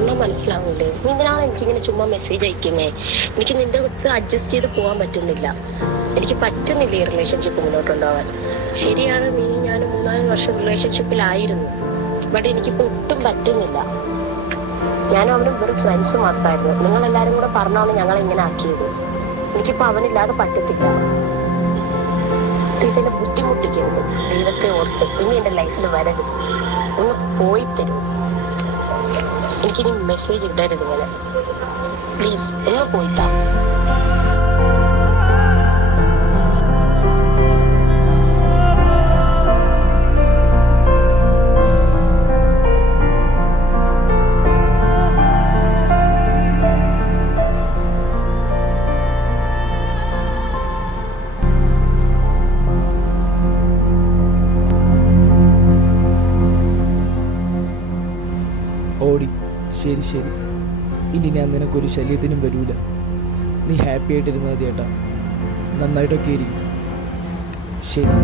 പറഞ്ഞാൽ മനസ്സിലാവൂലേ? നീ എന്തിനാണ് എനിക്കിങ്ങനെ ചുമ്മാ മെസ്സേജ് അയക്കുന്നേ? എനിക്ക് നിന്റെ അടുത്ത് അഡ്ജസ്റ്റ് ചെയ്ത് പോകാൻ പറ്റുന്നില്ല. എനിക്ക് പറ്റുന്നില്ല ഈ റിലേഷൻഷിപ്പ് മുന്നോട്ടുണ്ടാവാൻ. ശരിയാണ്, നീ ഞാൻ 3-4 വർഷം റിലേഷൻഷിപ്പിലായിരുന്നു. ബട്ട് എനിക്കിപ്പോ ഒട്ടും പറ്റുന്നില്ല. ഞാനും അവനും വെറും ഫ്രണ്ട്സ് മാത്രമായിരുന്നു. നിങ്ങൾ എല്ലാരും കൂടെ പറഞ്ഞാണ് ഞങ്ങളെ ഇങ്ങനെ ആക്കിയത്. എനിക്കിപ്പോ അവനില്ലാതെ പറ്റത്തില്ല. പ്ലീസ് എന്നെ ബുദ്ധിമുട്ടിക്കരുത്. ദൈവത്തെ ഓർത്ത് ഇനി എന്റെ ലൈഫിൽ വരരുത്. ഒന്ന് പോയി തരൂ. എനിക്കിനി മെസ്സേജ് ഇടരുത് ഇങ്ങനെ. പ്ലീസ് ഒന്ന് പോയിത്താ. ഓടി. ശരി ശരി, ഇനി ഞാൻ നിനക്കൊരു ശല്യത്തിനും വരൂല. നീ ഹാപ്പി ആയിട്ടിരുന്നാൽ മതി ഏട്ടാ. നന്നായിട്ടൊക്കെ ഇരിക്കും. ശരി.